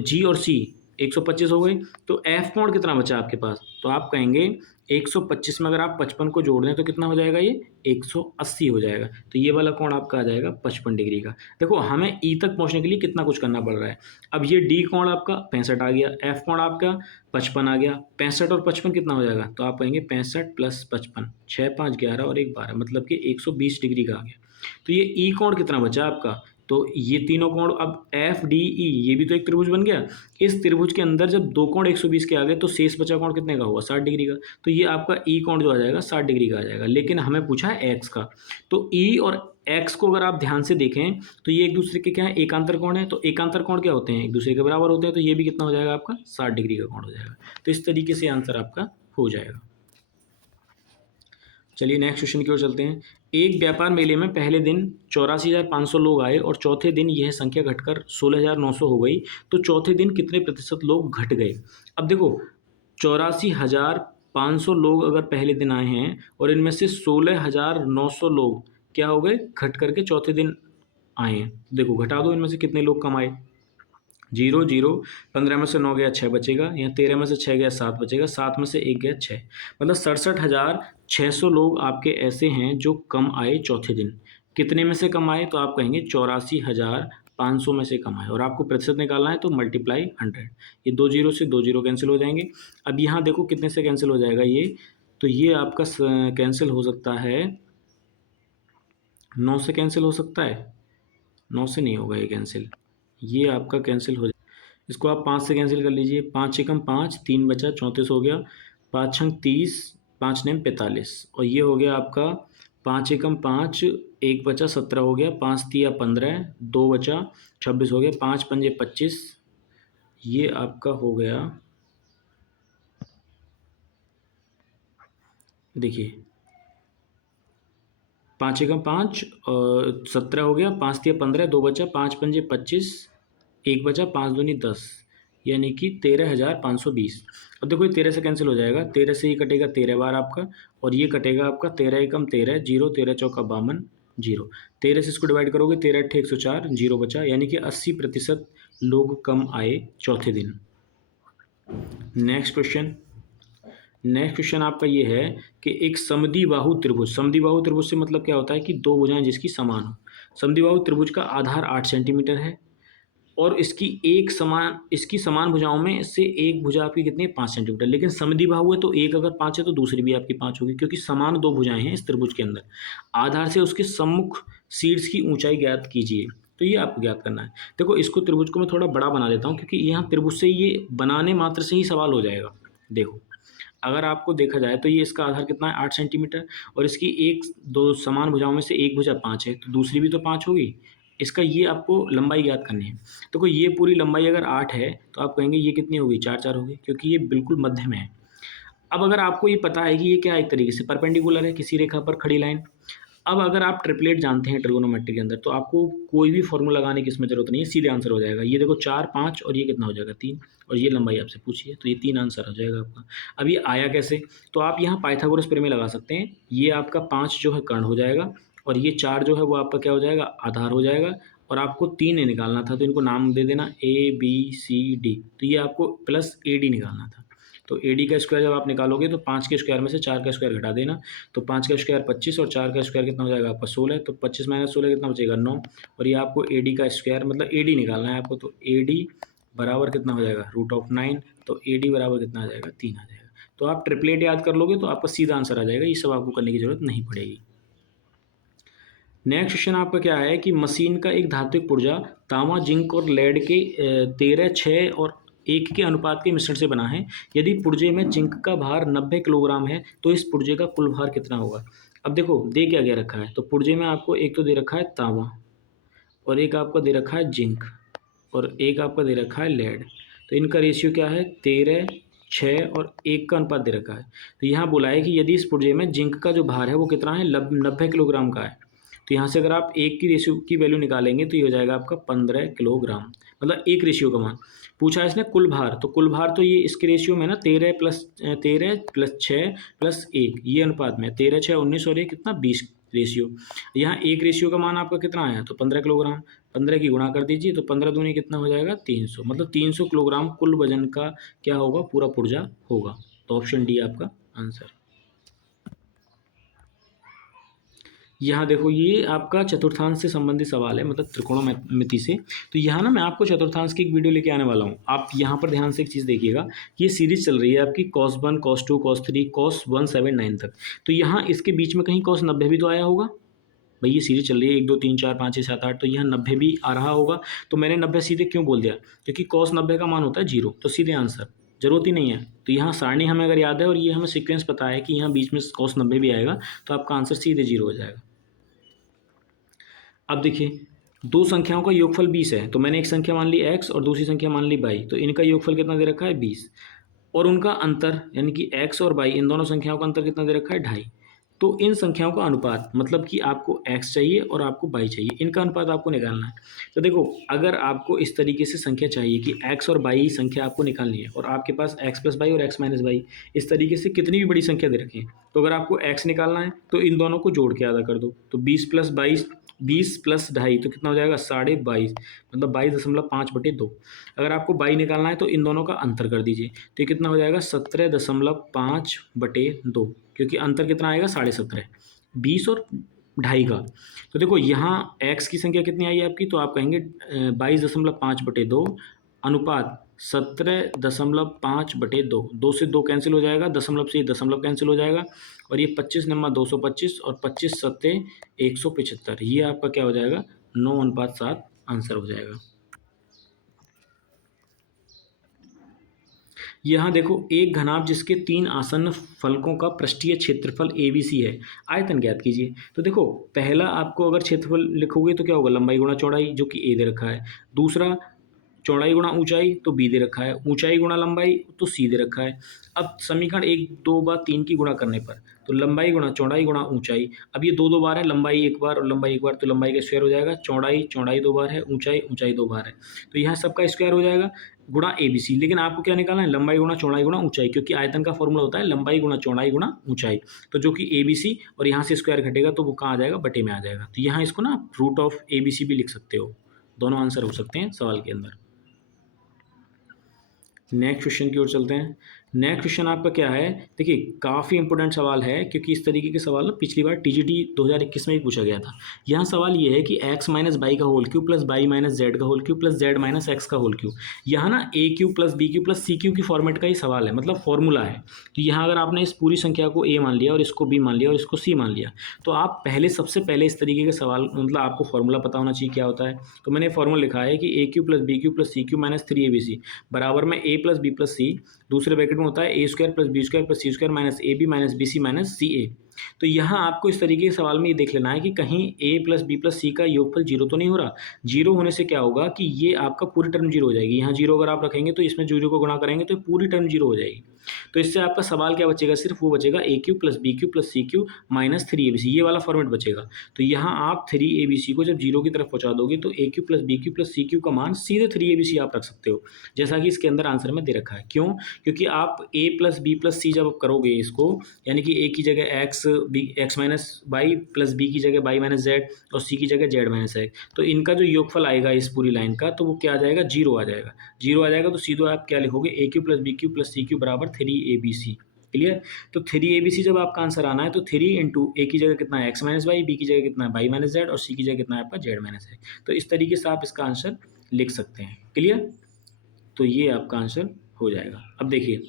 G और C 125 हो गई। तो F कोण कितना बचा आपके पास, तो आप कहेंगे 125 में अगर आप 55 को जोड़ दें तो कितना हो जाएगा, ये 180 हो जाएगा। तो ये वाला कोण आपका आ जाएगा 55 डिग्री का। देखो हमें E तक पहुंचने के लिए कितना कुछ करना पड़ रहा है। अब ये D कोण आपका 65 आ गया, F कोण आपका 55 आ गया, 65 और 55 कितना हो जाएगा, तो आप कहेंगे 65 + 55, 6 5 11 और 1 12, मतलब कि 120 डिग्री का आ गया। तो ये E कोण कितना बचा आपका, तो ये तीनों कोण, अब FDE ये भी तो एक त्रिभुज बन गया। इस त्रिभुज के अंदर जब दो कोण 120 के आ गए तो शेष बचा कोण कितने का हुआ, 60 डिग्री का। तो ये आपका E कोण जो आ जाएगा 60 डिग्री का आ जाएगा। लेकिन हमें पूछा है X का, तो E और X को अगर आप ध्यान से देखें तो ये एक दूसरे के क्या है, एकांतर कोण है। तो एकांतर कोण क्या होते हैं, एक दूसरे के बराबर होते हैं। तो ये भी कितना हो जाएगा आपका, 60 डिग्री का कोण हो जाएगा। तो इस तरीके से आंसर आपका हो जाएगा। चलिए नेक्स्ट क्वेश्चन की ओर चलते हैं। एक व्यापार मेले में पहले दिन 84,500 लोग आए और चौथे दिन यह संख्या घटकर 16,900 हो गई, तो चौथे दिन कितने प्रतिशत लोग घट गए। अब देखो 84,500 लोग अगर पहले दिन आए हैं और इनमें से 16,900 लोग क्या हो गए, घट करके चौथे दिन आए हैं। देखो घटा दो इनमें से कितने लोग कम आए, 0 0, 15 में से 9 गया 6 बचेगा, यहाँ 13 में से 6 गया 7 बचेगा, 7 में से 1 गया 6, मतलब 67,600 लोग आपके ऐसे हैं जो कम आए चौथे दिन। कितने में से कम आए, तो आप कहेंगे 84,500 में से कम आए। और आपको प्रतिशत निकालना है तो मल्टीप्लाई 100, ये 2 0 से 2 0 कैंसिल हो जाएंगे। अब यहाँ देखो कितने से कैंसिल हो जाएगा ये, तो ये आपका कैंसिल हो सकता है 9 से, कैंसिल हो सकता है 9 से नहीं होगा ये कैंसिल, ये आपका कैंसिल हो जाए। इसको आप 5 से कैंसिल कर लीजिए, 5 एकम 5, 3 बचा 34 हो गया, 5 छंग 30, 5 नेम 45, और ये हो गया आपका 5 एकम 5, 1 बचा 17 हो गया, 5 तिया 15, 2 बचा 26 हो गया, 5 पंजे 25, ये आपका हो गया, देखिए 5 एकम 5 और 17 हो गया, 5 तिया 15, 2 बचा, 5 पंजे 25, 1 बचा, 5 दूनी 10, यानी कि 13,520। अब देखो ये 13 से कैंसिल हो जाएगा, 13 से ये कटेगा 13 बार आपका, और ये कटेगा आपका 13 एकम 13, 0, 13 चौका 52, 0, 13 से इसको डिवाइड करोगे 13 अट्ठे 104, 0 बचा, यानी कि 80% लोग कम आए चौथे दिन। नेक्स्ट क्वेश्चन आपका ये है कि एक समद्विबाहु त्रिभुज, समद्विबाहु त्रिभुज से मतलब क्या होता है कि दो भुजाएं जिसकी समान हो। समद्विबाहु त्रिभुज का आधार 8 सेंटीमीटर है और इसकी समान भुजाओं में से एक भुजा आपकी कितनी है, 5 सेंटीमीटर। लेकिन समद्विबाहु है तो एक अगर 5 है तो दूसरी भी आपकी 5 होगी, क्योंकि समान दो भुजाएं हैं इस त्रिभुज के अंदर। आधार से उसके सम्मुख शीर्ष की ऊंचाई ज्ञात कीजिए। तो ये आपको ज्ञात करना है। देखो इसको त्रिभुज को मैं थोड़ा बड़ा बना देता हूँ क्योंकि यहाँ त्रिभुज से ये बनाने मात्र से ही सवाल हो जाएगा। देखो अगर आपको देखा जाए तो ये इसका आधार कितना है 8 सेंटीमीटर, और इसकी एक दो समान भुजाओं में से एक भुजा 5 है तो दूसरी भी तो 5 होगी। इसका ये आपको लंबाई ज्ञात करनी है। देखो ये पूरी लंबाई अगर 8 है तो आप कहेंगे ये कितनी होगी, 4 होगी, क्योंकि ये बिल्कुल मध्य में है। अब अगर आपको ये पता है कि ये क्या एक तरीके से परपेंडिकुलर है किसी रेखा पर खड़ी लाइन, अब अगर आप ट्रिपलेट जानते हैं ट्रिगोनोमेट्री के अंदर तो आपको कोई भी फॉर्मूला लगाने की इसमें जरूरत नहीं है, सीधे आंसर हो जाएगा। ये देखो 4 5 और ये कितना हो जाएगा 3, और ये लंबाई आपसे पूछी है तो ये 3 आंसर हो जाएगा आपका। अब ये आया कैसे, तो आप यहाँ पाइथागोरस प्रमेय लगा सकते हैं। ये आपका 5 जो है कर्ण हो जाएगा, और ये 4 जो है वो आपका क्या हो जाएगा, आधार हो जाएगा, और आपको 3 निकालना था तो इनको नाम दे देना ABCD, तो ये आपको प्लस AD निकालना था। तो AD का स्क्वायर जब आप निकालोगे तो 5 के स्क्वायर में से 4 का स्क्वायर घटा देना, तो 5 का स्क्वायर 25 और 4 का स्क्वायर कितना हो जाएगा आपका 16, तो 25 माइनस 16 कितना बचेगा 9, और ये आपको AD का स्क्वायर मतलब AD निकालना है आपको, तो AD बराबर कितना हो जाएगा √9, तो AD बराबर कितना आ जाएगा 3 आ जाएगा। तो आप ट्रिपलेट याद कर लोगे तो आपका सीधा आंसर आ जाएगा, ये सब आपको करने की जरूरत नहीं पड़ेगी। नेक्स्ट क्वेश्चन आपका क्या है कि मशीन का एक धात्विक पुर्जा तांबा जिंक और लेड के 13 6 और 1 के अनुपात के मिश्रण से बना है। यदि पुर्जे में जिंक का भार 90 किलोग्राम है तो इस पुर्जे का कुल भार कितना होगा। अब देखो दे क्या क्या रखा है, तो पुर्जे में आपको एक तो दे रखा है तांबा, और एक आपको दे रखा है जिंक, और एक आपका दे रखा है लेड। तो इनका रेशियो क्या है 13 6 और 1 का अनुपात दे रखा है। तो यहाँ बोला है कि यदि इस पुर्जे में जिंक का जो भार है वो कितना है 90 किलोग्राम का है, तो यहाँ से अगर आप एक की रेशियो की वैल्यू निकालेंगे तो ये हो जाएगा आपका 15 किलोग्राम, मतलब एक रेशियो का मान पूछा है इसने कुल भार, तो कुल भार तो ये इसके रेशियो में ना 13 + 6 + 1, ये अनुपात में 13 6 19 और ये कितना 20 रेशियो। यहाँ एक रेशियो का मान आपका कितना आया, तो 15 किलोग्राम, 15 की गुणा कर दीजिए तो 15 दूनी कितना हो जाएगा 300, मतलब 300 किलोग्राम कुल वजन का क्या होगा पूरा पुर्जा होगा। तो ऑप्शन डी आपका आंसर। यहाँ देखो ये आपका चतुर्थांश से संबंधित सवाल है, मतलब त्रिकोणमिति से। तो यहाँ ना मैं आपको चतुर्थांश की एक वीडियो लेके आने वाला हूँ। आप यहाँ पर ध्यान से एक चीज़ देखिएगा, ये सीरीज चल रही है आपकी cos 1 cos 2 cos 3 cos 1 7 9 तक। तो यहाँ इसके बीच में कहीं cos 90 भी तो आया होगा भाई, ये सीरीज चल रही है 1 2 3 4 5 6 7 8, तो यहाँ 90 भी आ रहा होगा। तो मैंने 90 सीधे क्यों बोल दिया, क्योंकि cos 90 का मान होता है 0, तो सीधे आंसर, जरूरत ही नहीं है। तो यहाँ सारणी हमें अगर याद है और ये हमें सीक्वेंस पता है कि यहाँ बीच में cos 90 भी आएगा, तो आपका आंसर सीधे 0 हो जाएगा। अब देखिए दो संख्याओं का योगफल 20 है, तो मैंने एक संख्या मान ली x और दूसरी संख्या मान ली y, तो इनका योगफल कितना दे रखा है 20, और उनका अंतर यानी कि x और y इन दोनों संख्याओं का अंतर कितना दे रखा है 2.5। तो इन संख्याओं का अनुपात मतलब कि आपको x चाहिए और आपको y चाहिए, इनका अनुपात आपको निकालना है। तो देखो अगर आपको इस तरीके से संख्या चाहिए कि x और y संख्या आपको निकालनी है, और आपके पास x + y और x - y इस तरीके से कितनी भी बड़ी संख्या दे रखी है, तो अगर आपको x निकालना है तो इन दोनों को जोड़ के आधा कर दो, तो 20 + 22 20 + 2.5 तो कितना हो जाएगा 22.5, मतलब 22.5/2। अगर आपको y निकालना है तो इन दोनों का अंतर कर दीजिए, तो ये कितना हो जाएगा 17.5/2, क्योंकि अंतर कितना आएगा 17.5, 20 और 2.5 का। तो देखो यहाँ x की संख्या कितनी आई आपकी, तो आप कहेंगे 22.5/2 अनुपात 17.5/2, 2 से 2 कैंसिल हो जाएगा, दशमलव से दशमलव कैंसिल हो जाएगा, और ये 25 नम्मा 225 और 25 सत्ते 175, ये आपका क्या हो जाएगा 9:7 आंसर हो जाएगा। यहाँ देखो एक घनाभ जिसके 3 आसन्न फलकों का पृष्ठीय क्षेत्रफल ABC है, आयतन ज्ञात कीजिए। तो देखो पहला आपको अगर क्षेत्रफल लिखोगे तो क्या होगा लंबाई गुणा चौड़ाई, जो कि A दे रखा है। दूसरा चौड़ाई गुणा ऊंचाई तो B दे रखा है, ऊंचाई गुणा लंबाई तो C दे रखा है। अब समीकरण 1 2 बार 3 की गुणा करने पर तो लंबाई गुणा चौड़ाई गुणा ऊंचाई, अब ये 2 बार है, लंबाई एक बार और लंबाई एक बार, तो लंबाई का स्क्वायर हो जाएगा, चौड़ाई चौड़ाई 2 बार है, ऊंचाई ऊंचाई 2 बार है, तो यहाँ सबका स्क्वायर हो जाएगा गुणा ABC। लेकिन आपको क्या निकालना है लंबाई गुणा चौड़ाई गुणा ऊंचाई, क्योंकि आयतन का फॉर्मूला होता है लंबाई गुणा चौड़ाई गुणा ऊंचाई, तो जो कि ABC, और यहाँ से स्क्वायर घटेगा तो वो कहाँ आ जाएगा बटे में आ जाएगा। तो यहाँ इसको ना √ABC भी लिख सकते हो, दोनों आंसर हो सकते हैं सवाल के अंदर। नेक्स्ट क्वेश्चन की ओर चलते हैं। नेक्स्ट क्वेश्चन आपका क्या है, देखिए काफ़ी इंपॉर्टेंट सवाल है क्योंकि इस तरीके के सवाल ना पिछली बार टीजीटी 2021 में भी पूछा गया था। यहाँ सवाल ये है कि x माइनस बाई का whole cube plus Y minus Z का whole cube plus Z minus X का होल क्यू। यहाँ ना A cube plus B cube plus C cube की फॉर्मेट का ही सवाल है, मतलब फॉर्मूला है। तो यहाँ अगर आपने इस पूरी संख्या को ए मान लिया और इसको बी मान लिया और इसको सी मान लिया, तो आप पहले सबसे पहले इस तरीके के सवाल मतलब आपको फॉर्मूला पता होना चाहिए क्या होता है। तो मैंने फॉर्मूला लिखा है कि A cube plus B cube plus C cube minus 3ab बराबर में A plus B plus C, दूसरे ब्रैकेट में होता है A square plus B square plus C square minus A B minus B C minus C A. तो यहाँ आपको इस तरीके के सवाल में ये देख लेना है कि कहीं ए प्लस बी प्लस सी का योगफल जीरो तो नहीं हो रहा। जीरो होने से क्या होगा कि ये आपका पूरी टर्म जीरो हो जाएगी। यहाँ जीरो अगर आप रखेंगे तो इसमें जीरो को गुणा करेंगे तो पूरी टर्म जीरो हो जाएगी। तो इससे आपका सवाल क्या बचेगा, सिर्फ वो बचेगा A cube plus B cube plus C cube minus 3ab, ये वाला फॉर्मेट बचेगा। तो यहाँ आप 3abc को जब जीरो की तरफ पहुँचा दोगे तो A cube plus B cube plus C cube का मान सीधे 3abc आप रख सकते हो, जैसा कि इसके अंदर आंसर में दे रखा है। क्यों? क्योंकि आप A plus B plus C जब करोगे इसको, यानी कि ए की जगह X minus Y plus B की जगह बाई माइनस जेड और सी की जगह जेड माइनस एक्स, तो इनका जो योगफल आएगा इस पूरी लाइन का, तो वो क्या आ जाएगा, जीरो आ जाएगा। जीरो आ जाएगा तो सीधे आप क्या लिखोगे, A cube plus B cube plus C cube बराबर 3abc। क्लियर? तो 3abc जब आपका आंसर आना है तो 3 इंटू ए की जगह कितना है एक्स माइनस बाई, बी की जगह कितना है बाई माइनस जेड और सी की जगह कितना है आपका जेड माइनस एक्स। तो इस तरीके से आप इसका आंसर लिख सकते हैं। क्लियर? तो ये आपका आंसर हो जाएगा। अब देखिए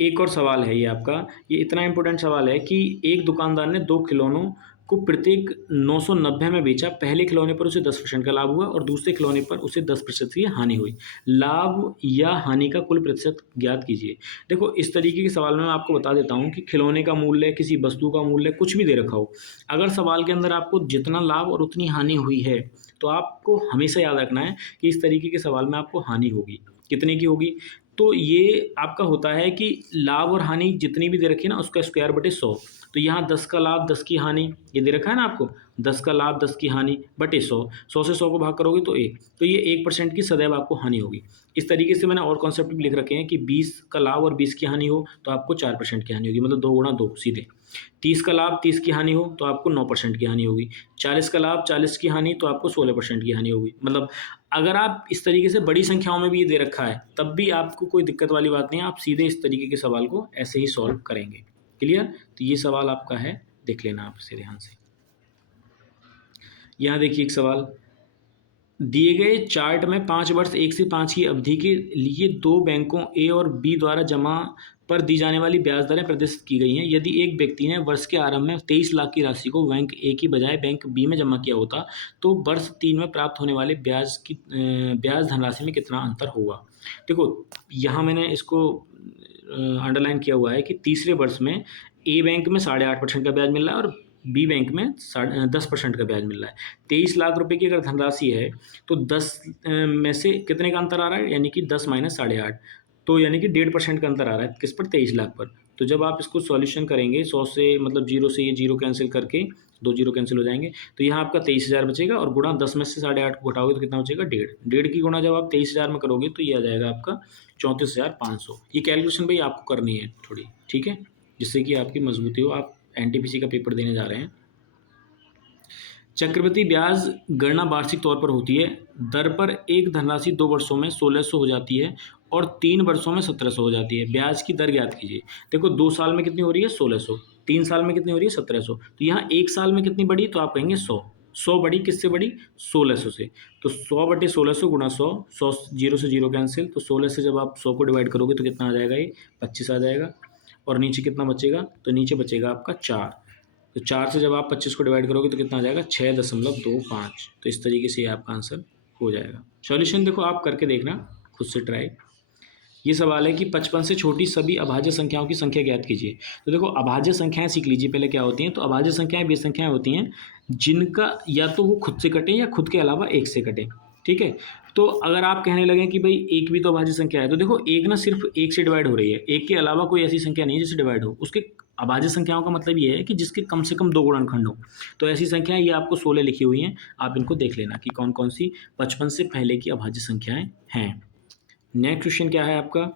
एक और सवाल है ये आपका, ये इतना इंपॉर्टेंट सवाल है कि एक दुकानदार ने दो खिलौनों को प्रत्येक 990 में बेचा। पहले खिलौने पर उसे 10% का लाभ हुआ और दूसरे खिलौने पर उसे 10% की हानि हुई। लाभ या हानि का कुल प्रतिशत ज्ञात कीजिए। देखो इस तरीके के सवाल में मैं आपको बता देता हूँ कि खिलौने का मूल्य, किसी वस्तु का मूल्य, कुछ भी दे रखा हो, अगर सवाल के अंदर आपको जितना लाभ और उतनी हानि हुई है तो आपको हमेशा याद रखना है कि इस तरीके के सवाल में आपको हानि होगी, कितने की होगी। तो ये आपका होता है कि लाभ और हानि जितनी भी दे रखी है ना उसका स्क्वायर बटे 100। तो यहाँ 10 का लाभ 10 की हानि, ये दे रखा है ना आपको, 10 का लाभ 10 की हानि बटे 100, 100 से 100 को भाग करोगे तो 1, तो ये 1% की सदैव आपको हानि होगी। इस तरीके से मैंने और कॉन्सेप्ट भी लिख रखे हैं कि 20 का लाभ और 20 की हानि हो तो आपको 4% की हानि होगी, मतलब 2 गुणा 2 सीधे। 30 का लाभ 30 की हानि हो तो आपको 9% की हानि होगी। 40 का लाभ 40 की हानि तो आपको 16% की हानि होगी। मतलब अगर आप इस तरीके से बड़ी संख्याओं में भी ये दे रखा है तब भी आपको कोई दिक्कत वाली बात नहीं है, आप सीधे इस तरीके के सवाल को ऐसे ही सॉल्व करेंगे। क्लियर? तो ये सवाल आपका है, देख लेना आप इसे ध्यान से। यहाँ देखिए एक सवाल दिए गए चार्ट में 5 वर्ष 1 से 5 की अवधि के लिए दो बैंकों ए और बी द्वारा जमा पर दी जाने वाली ब्याज दरें प्रदर्शित की गई हैं। यदि एक व्यक्ति ने वर्ष के आरंभ में 23 लाख की राशि को बैंक ए की बजाय बैंक बी में जमा किया होता तो वर्ष 3 में प्राप्त होने वाले ब्याज धनराशि में कितना अंतर होगा। देखो यहाँ मैंने इसको अंडरलाइन किया हुआ है कि तीसरे वर्ष में ए बैंक में 8.5% का ब्याज मिल रहा है और बी बैंक में 10% का ब्याज मिल रहा है। 23 लाख रुपए की अगर धनराशि है तो 10 में से कितने का अंतर आ रहा है, यानी कि 10 माइनस 8.5, तो यानी कि 1.5% का अंतर आ रहा है किस पर, 23 लाख पर। तो जब आप इसको सॉल्यूशन करेंगे 100 से, मतलब जीरो से ये जीरो कैंसिल करके, दो जीरो कैंसिल हो जाएंगे, तो यहाँ आपका 23,000 बचेगा और गुणा 10 में से 8.5 को घटाओगे तो कितना बचेगा, 1.5 की गुणा जब आप 23,000 में करोगे तो ये आ जाएगा आपका 34,500। ये कैलकुलेशन भाई आपको करनी है थोड़ी, ठीक है, जिससे कि आपकी मजबूती हो। आप एनटीपीसी का पेपर देने जा रहे हैं। चक्रवृद्धि ब्याज गणना वार्षिक तौर पर होती है। दर पर एक धनराशि 2 वर्षों में 1600 हो जाती है और 3 वर्षों में 1700 हो जाती है। ब्याज की दर ज्ञात कीजिए। देखो 2 साल में कितनी हो रही है, 1600, 3 साल में कितनी हो रही है, 1700, तो यहाँ 1 साल में कितनी बढ़ी, तो आप कहेंगे 100। 100 बढ़ी किससे बढ़ी, 1600 से। तो 100 बटे 1600 गुणा 100, 100 जीरो से जीरो कैंसिल, तो 16 से जब आप 100 को डिवाइड करोगे तो कितना आ जाएगा, ये 25 आ जाएगा। और नीचे कितना बचेगा, तो नीचे बचेगा आपका 4। तो 4 से जब आप 25 को डिवाइड करोगे तो कितना आ जाएगा, 6.25। तो इस तरीके से आपका आंसर हो जाएगा। सॉल्यूशन देखो आप करके देखना खुद से ट्राई। ये सवाल है कि 55 से छोटी सभी अभाज्य संख्याओं की संख्या ज्ञात कीजिए। तो देखो अभाज्य संख्याएं सीख लीजिए पहले क्या होती हैं। तो अभाज्य संख्याएं वे संख्याएं होती हैं जिनका या तो वो खुद से कटे या खुद के अलावा एक से कटे, ठीक है। तो अगर आप कहने लगे कि भाई एक भी तो अभाज्य संख्या है, तो देखो एक ना सिर्फ एक से डिवाइड हो रही है, एक के अलावा कोई ऐसी संख्या नहीं है जिससे डिवाइड हो। उसके अभाज्य संख्याओं का मतलब ये है कि जिसके कम से कम 2 गुणनखंड हो। तो ऐसी संख्याएं ये आपको 16 लिखी हुई हैं, आप इनको देख लेना कि कौन कौन सी 55 से पहले की अभाज्य संख्याएं हैं। नेक्स्ट क्वेश्चन क्या है आपका,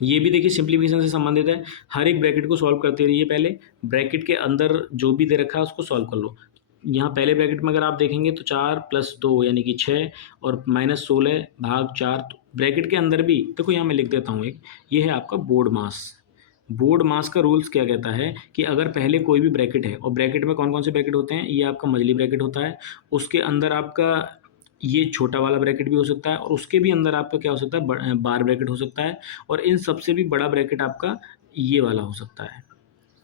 ये भी देखिए सिंप्लीफिकेशन से संबंधित है। हर एक ब्रैकेट को सॉल्व करते रहिए, पहले ब्रैकेट के अंदर जो भी दे रखा है उसको सॉल्व कर लो। यहाँ पहले ब्रैकेट में अगर आप देखेंगे तो 4 + 2 यानी कि 6 और -16 भाग 4। तो ब्रैकेट के अंदर भी देखो, यहाँ मैं लिख देता हूँ एक, ये है आपका बोर्ड मास। बोर्ड मास का रूल्स क्या कहता है कि अगर पहले कोई भी ब्रैकेट है, और ब्रैकेट में कौन कौन से ब्रैकेट होते हैं, ये आपका मजली ब्रैकेट होता है, उसके अंदर आपका ये छोटा वाला ब्रैकेट भी हो सकता है, और उसके भी अंदर आपका क्या हो सकता है, बार ब्रैकेट हो सकता है, और इन सबसे भी बड़ा ब्रैकेट आपका ये वाला हो सकता है।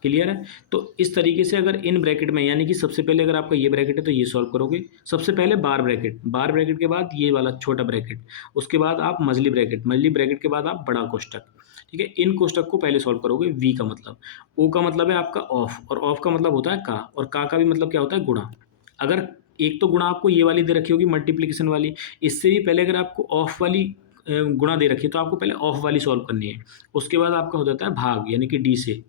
क्लियर है? तो इस तरीके से अगर इन ब्रैकेट में, यानी कि सबसे पहले अगर आपका ये ब्रैकेट है तो ये सॉल्व करोगे। सबसे पहले बार ब्रैकेट, बार ब्रैकेट के बाद ये वाला छोटा ब्रैकेट, उसके बाद आप मजली ब्रैकेट, मजली ब्रैकेट के बाद आप बड़ा कोष्टक। ठीक है, इन कोष्टक को पहले सॉल्व करोगे। वी का मतलब, ओ का मतलब है आपका ऑफ, और ऑफ का मतलब होता है का, और का भी मतलब क्या होता है, गुणा। अगर एक तो गुणा आपको ये वाली दे रखी होगी मल्टीप्लिकेशन वाली, इससे भी पहले अगर आपको ऑफ वाली गुणा दे रखी है तो आपको पहले ऑफ वाली सॉल्व करनी है। उसके बाद आपका हो जाता है भाग, यानी कि डी से,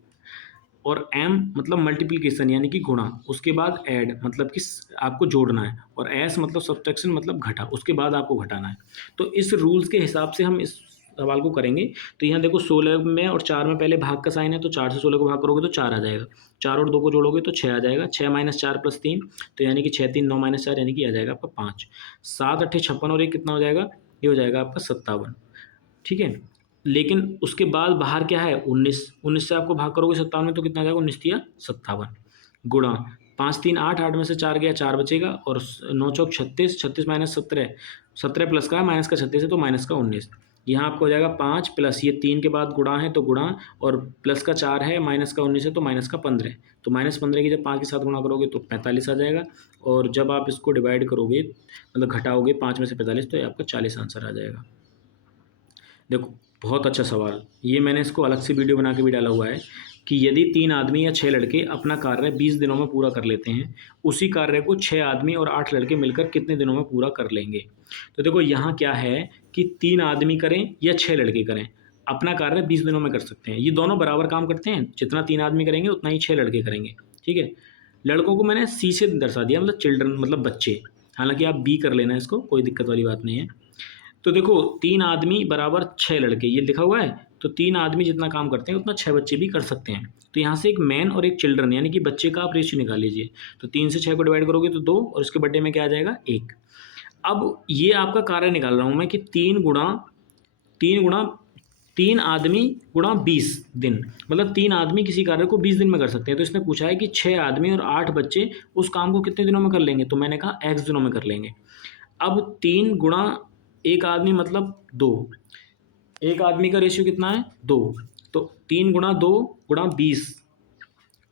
और एम मतलब मल्टीप्लिकेशन यानी कि गुणा, उसके बाद ऐड मतलब कि आपको जोड़ना है, और एस मतलब सब्ट्रैक्शन मतलब घटा, उसके बाद आपको घटाना है। तो इस रूल्स के हिसाब से हम इस सवाल को करेंगे। तो यहाँ देखो 16 में और 4 में पहले भाग का साइन है, तो 4 से 16 को भाग करोगे तो 4 आ जाएगा, 4 और 2 को जोड़ोगे तो 6 आ जाएगा, 6 - 4 + 3, तो यानी कि 6 3 9 - 4 यानी कि आ जाएगा आपका 5, 7 8 56 और 1 कितना हो जाएगा, ये हो जाएगा आपका 57। ठीक है, लेकिन उसके बाद बाहर क्या है, 19, 19 से आपको भाग करोगे 57 में तो कितना आ जाएगा, 19 तिया 57, गुणा 5 3 8, 8 में से 4 गया, 4 बचेगा, और 9 चौक 36, 36 - 17, 17 प्लस का है, माइनस का 36 है तो माइनस का 19। यहाँ आपको हो जाएगा 5 प्लस ये 3 के बाद गुणा है तो गुणा, और प्लस का 4 है, माइनस का 19 है तो माइनस का 15, तो -15 की जब 5 के साथ गुणा करोगे तो 45 आ जाएगा, और जब आप इसको डिवाइड करोगे मतलब घटाओगे 5 में से 45, तो ये आपका 40 आंसर आ जाएगा। देखो, बहुत अच्छा सवाल, ये मैंने इसको अलग से वीडियो बना के भी डाला हुआ है कि यदि 3 आदमी या 6 लड़के अपना कार्य 20 दिनों में पूरा कर लेते हैं, उसी कार्य को 6 आदमी और 8 लड़के मिलकर कितने दिनों में पूरा कर लेंगे। तो देखो यहाँ क्या है कि 3 आदमी करें या 6 लड़के करें, अपना कार्य 20 दिनों में कर सकते हैं। ये दोनों बराबर काम करते हैं, जितना 3 आदमी करेंगे उतना ही 6 लड़के करेंगे। ठीक है, लड़कों को मैंने सी से दर्शा दिया, मतलब चिल्ड्रन मतलब बच्चे, हालांकि आप बी कर लेना इसको, कोई दिक्कत वाली बात नहीं है। तो देखो 3 आदमी बराबर 6 लड़के, ये लिखा हुआ है, तो 3 आदमी जितना काम करते हैं उतना 6 बच्चे भी कर सकते हैं। तो यहाँ से एक मैन और एक चिल्ड्रन यानी कि बच्चे का आप रेशियो निकाल लीजिए। तो 3 से 6 को डिवाइड करोगे तो 2, और इसके बड्डे में क्या आ जाएगा, 1। अब ये आपका कार्य निकाल रहा हूँ मैं कि 3 आदमी गुणा 20 दिन, मतलब 3 आदमी किसी कार्य को 20 दिन में कर सकते हैं। तो इसने पूछा है कि 6 आदमी और 8 बच्चे उस काम को कितने दिनों में कर लेंगे, तो मैंने कहा x दिनों में कर लेंगे। अब 3 गुणा 1 आदमी मतलब 2, एक आदमी का रेशियो कितना है, 2, तो 3 गुणा 2 गुणा 20,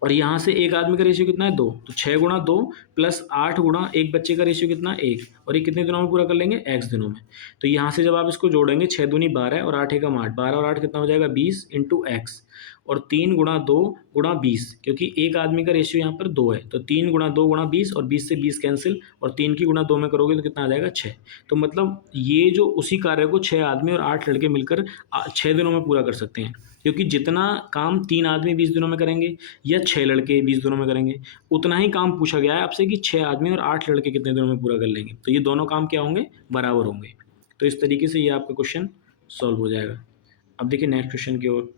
और यहाँ से एक आदमी का रेशियो कितना है, 2, तो 6 गुणा 2 प्लस 8 गुणा एक बच्चे का रेशियो कितना, 1, और ये कितने दिनों में पूरा कर लेंगे, x दिनों में। तो यहाँ से जब आप इसको जोड़ेंगे 6 दूनी 12 और 8 एकम 8, 12 और 8 कितना हो जाएगा, 20 इंटू एक्स, और 3 गुणा 2 गुणा 20, क्योंकि एक आदमी का रेशियो यहाँ पर 2 है, तो 3 गुणा 2 गुणा 20, और 20 से 20 कैंसिल, और 3 की गुणा 2 में करोगे तो कितना आ जाएगा, 6। तो मतलब ये जो उसी कार्य को 6 आदमी और 8 लड़के मिलकर 6 दिनों में पूरा कर सकते हैं, क्योंकि जितना काम 3 आदमी 20 दिनों में करेंगे या 6 लड़के 20 दिनों में करेंगे, उतना ही काम पूछा गया है आपसे कि 6 आदमी और 8 लड़के कितने दिनों में पूरा कर लेंगे। तो ये दोनों काम क्या होंगे, बराबर होंगे। तो इस तरीके से ये आपका क्वेश्चन सॉल्व हो जाएगा। अब देखिए नेक्स्ट क्वेश्चन की ओर।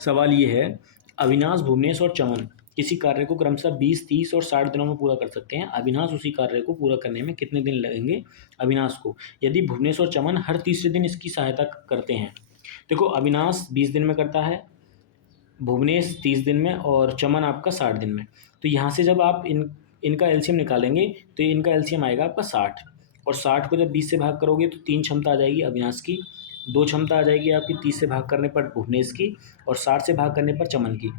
सवाल ये है, अविनाश, भुवनेश और चमन किसी कार्य को क्रमशः 20, 30 और 60 दिनों में पूरा कर सकते हैं। अविनाश उसी कार्य को पूरा करने में कितने दिन लगेंगे अविनाश को, यदि भुवनेश और चमन हर तीसरे दिन इसकी सहायता करते हैं। देखो, अविनाश 20 दिन में करता है, भुवनेश 30 दिन में, और चमन आपका 60 दिन में। तो यहाँ से जब आप इनका एलसीएम निकालेंगे तो इनका एलसीएम आएगा आपका 60, और 60 को जब 20 से भाग करोगे तो 3 क्षमता आ जाएगी अविनाश की, 2 क्षमता आ जाएगी आपकी 30 से भाग करने पर भुवनेश की, और 60 से भाग करने पर चमन की।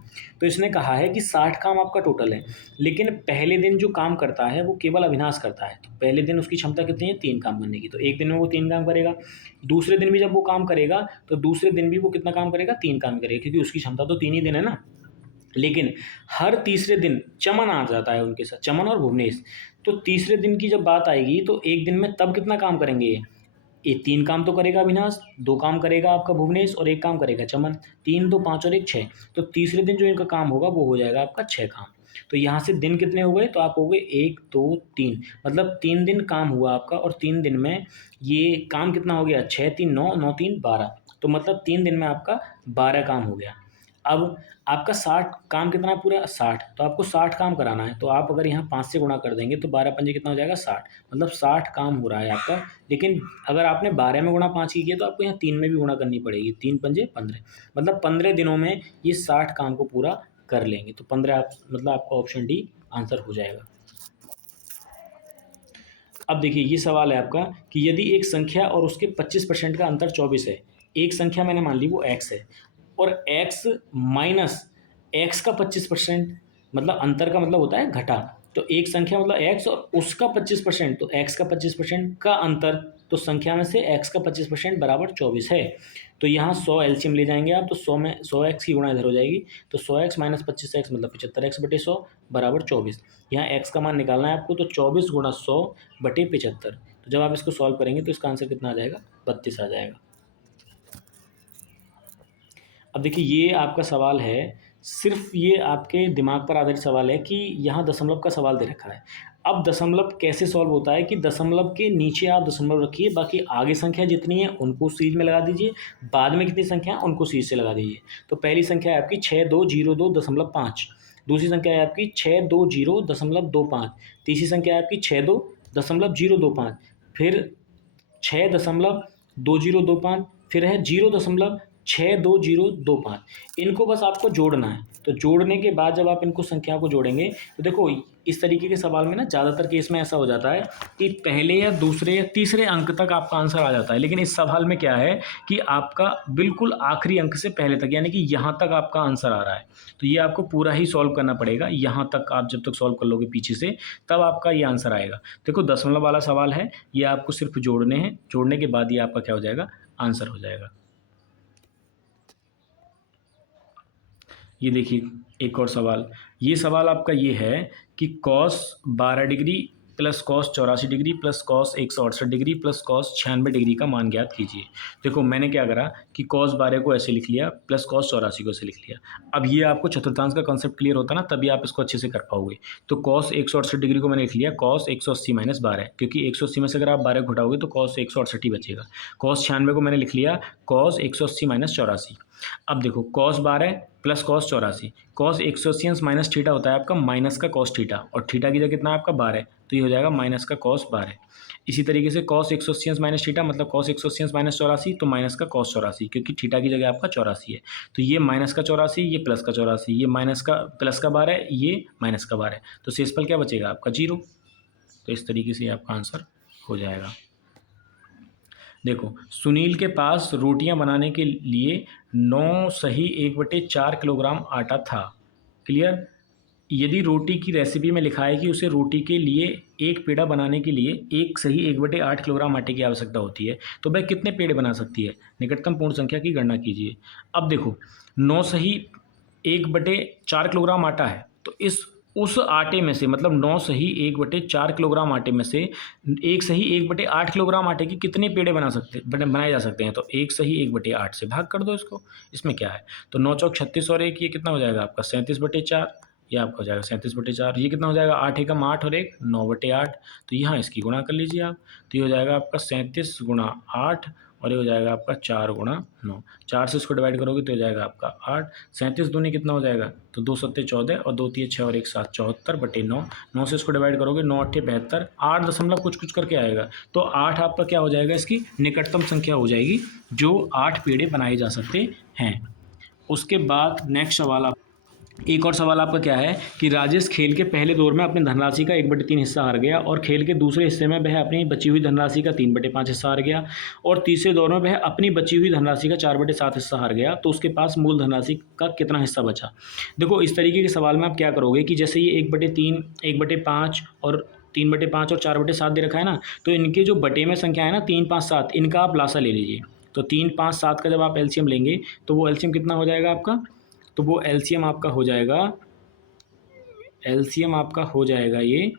तो इसने कहा है कि 60 काम आपका टोटल है, लेकिन पहले दिन जो काम करता है वो केवल अविनाश करता है। तो पहले दिन उसकी क्षमता कितनी है, 3 काम करने की, तो एक दिन में वो 3 काम करेगा। दूसरे दिन भी जब वो काम करेगा तो दूसरे दिन भी वो कितना काम करेगा, 3 काम करेगा, क्योंकि उसकी क्षमता तो 3 ही दिन है ना। लेकिन हर तीसरे दिन चमन आ जाता है उनके साथ, चमन और भुवनेश। तो तीसरे दिन की जब बात आएगी तो एक दिन में तब कितना काम करेंगे, ये 3 काम तो करेगा अविनाश, 2 काम करेगा आपका भुवनेश, और 1 काम करेगा चमन। 3 2 5 और 1 6, तो तीसरे दिन जो इनका काम होगा वो हो जाएगा आपका 6 काम। तो यहाँ से दिन कितने हो गए, तो आप हो गए 1 2 3, मतलब 3 दिन काम हुआ आपका, और 3 दिन में ये काम कितना हो गया, 6 3 9 9 3 12, तो मतलब 3 दिन में आपका 12 काम हो गया। अब आपका 60 काम कितना है पूरा 60, तो आपको 60 काम कराना है, तो आप अगर यहाँ 5 से गुणा कर देंगे तो 12 पंजे कितना हो जाएगा 60, मतलब 60 काम हो रहा है आपका। लेकिन अगर आपने 12 में गुणा 5 की किया तो आपको यहाँ 3 में भी गुणा करनी पड़ेगी, 3 पंजे 15, मतलब 15 दिनों में ये 60 काम को पूरा कर लेंगे। तो 15 आप मतलब आपका ऑप्शन डी आंसर हो जाएगा। अब देखिए ये सवाल है आपका कि यदि एक संख्या और उसके 25% का अंतर 24 है, एक संख्या मैंने मान ली वो x है, और x माइनस x का 25%, मतलब अंतर का मतलब होता है घटा, तो एक संख्या मतलब x और उसका 25%, तो x का 25% का अंतर, तो संख्या में से x का 25% बराबर 24 है। तो यहाँ 100 एलसीएम ले जाएंगे आप, तो 100 में 100x की गुणा इधर हो जाएगी, तो 100x माइनस 25x मतलब 75x बटे 100 बराबर 24। यहाँ x का मान निकालना है आपको, तो 24 गुणा 100 बटे 75। तो जब आप इसको सॉल्व करेंगे तो इसका आंसर कितना आ जाएगा, 32 आ जाएगा। अब देखिए ये आपका सवाल है, सिर्फ ये आपके दिमाग पर आधारित सवाल है कि यहाँ दशमलव का सवाल दे रखा है। अब दशमलव कैसे सॉल्व होता है कि दशमलव के नीचे आप दशमलव रखिए, बाकी आगे संख्या जितनी है उनको सीरीज में लगा दीजिए, बाद में कितनी संख्या है उनको सीरीज से लगा दीजिए। तो पहली संख्या है आपकी 6202.5, दूसरी संख्या है आपकी 620.25, तीसरी संख्या है आपकी 62.025, फिर 6.2025, फिर है 0.62025। इनको बस आपको जोड़ना है। तो जोड़ने के बाद जब आप इनको संख्या को जोड़ेंगे तो देखो इस तरीके के सवाल में ना ज़्यादातर केस में ऐसा हो जाता है कि पहले या दूसरे या तीसरे अंक तक आपका आंसर आ जाता है, लेकिन इस सवाल में क्या है कि आपका बिल्कुल आखिरी अंक से पहले तक, यानी कि यहाँ तक आपका आंसर आ रहा है। तो ये आपको पूरा ही सॉल्व करना पड़ेगा, यहाँ तक आप जब तक सॉल्व कर लोगे पीछे से, तब आपका ये आंसर आएगा। देखो दशमलव वाला सवाल है, ये आपको सिर्फ जोड़ने हैं, जोड़ने के बाद ये आपका क्या हो जाएगा, आंसर हो जाएगा। ये देखिए एक और सवाल, ये सवाल आपका ये है कि cos 12 degree plus cos 84 degree plus cos 168 degree plus cos 96 degree का मान ज्ञात कीजिए। देखो मैंने क्या करा कि कॉस 12 को ऐसे लिख लिया प्लस कॉस 84 को ऐसे लिख लिया। अब ये आपको चतुर्थांश का कॉन्सेप्ट क्लियर होता ना, तभी आप इसको अच्छे से कर पाओगे। तो कॉस 168 डिग्री को मैंने लिख लिया कॉस 180 माइनस 12, क्योंकि 180 में से अगर आप 12 घटाओगे तो कॉस 168 ही बचेगा। कॉस 96 को मैंने लिख लिया कॉस 180 माइनस 84। अब देखो cos 12 plus cos 84, cos 180 minus theta होता है आपका माइनस का कॉस थीटा, और थीटा की जगह कितना है आपका 12, तो ये हो जाएगा माइनस का कॉस 12। इसी तरीके से कॉस 180 माइनस थीटा मतलब कॉस 180 माइनस 84, तो माइनस का कॉस 84, क्योंकि थीटा की जगह आपका 84 है। तो ये माइनस का 84, ये प्लस का 84, ये माइनस का प्लस का 12, ये माइनस का 12, तो शेषफल क्या बचेगा आपका 0। तो इस तरीके से आपका आंसर हो जाएगा। देखो सुनील के पास रोटियां बनाने के लिए 9 सही 1/4 किलोग्राम आटा था। क्लियर। यदि रोटी की रेसिपी में लिखा है कि उसे रोटी के लिए एक पेड़ा बनाने के लिए 1 सही 1/8 किलोग्राम आटे की आवश्यकता होती है, तो वह कितने पेड़े बना सकती है, निकटतम पूर्ण संख्या की गणना कीजिए। अब देखो 9 सही 1/4 किलोग्राम आटा है, तो उस आटे में से मतलब 9 सही 1/4 किलोग्राम आटे में से 1 सही 1/8 किलोग्राम आटे की कितने पेड़े बनाए जा सकते हैं। तो 1 सही 1/8 से भाग कर दो इसको, इसमें क्या है, तो 9 चौक 36 और 1 ये कितना हो जाएगा आपका 37/4, ये आपका हो जाएगा 37/4। ये कितना हो जाएगा 8 एकम 8 और 1 9/8, तो यहाँ इसकी गुणा कर लीजिए आप, तो ये हो जाएगा आपका 37 गुणा 8 और ये हो जाएगा आपका 4 गुणा 9। 4 से इसको डिवाइड करोगे तो हो जाएगा आपका 8। 37 दूनी कितना हो जाएगा, तो 2 सत्ते 14 और 2 तिये 6 और 1 7 74/9। 9 से इसको डिवाइड करोगे 9 8 72, 8 दशमलव कुछ कुछ करके आएगा, तो 8 आपका क्या हो जाएगा, इसकी निकटतम संख्या हो जाएगी जो 8 पेड़े बनाए जा सकते हैं। उसके बाद नेक्स्ट सवाल एक और सवाल आपका क्या है कि राजेश खेल के पहले दौर में अपनी धनराशि का 1/3 हिस्सा हार गया, और खेल के दूसरे हिस्से में वह अपनी बची हुई धनराशि का 3/5 हिस्सा हार गया, और तीसरे दौर में वह अपनी बची हुई धनराशि का 4/7 हिस्सा हार गया। तो उसके पास मूल धनराशि का कितना हिस्सा बचा। देखो इस तरीके के सवाल में आप क्या करोगे कि जैसे ये 1/3 1/5 और 3/5 और 4/7 दे रखा है ना, तो इनके जो बटे में संख्या है ना 3 5 7, इनका आप लासा ले लीजिए। तो 3 5 7 का जब आप एलसीएम लेंगे तो वो एलसीएम कितना हो जाएगा आपका, तो वो एलसीएम आपका हो जाएगा, ये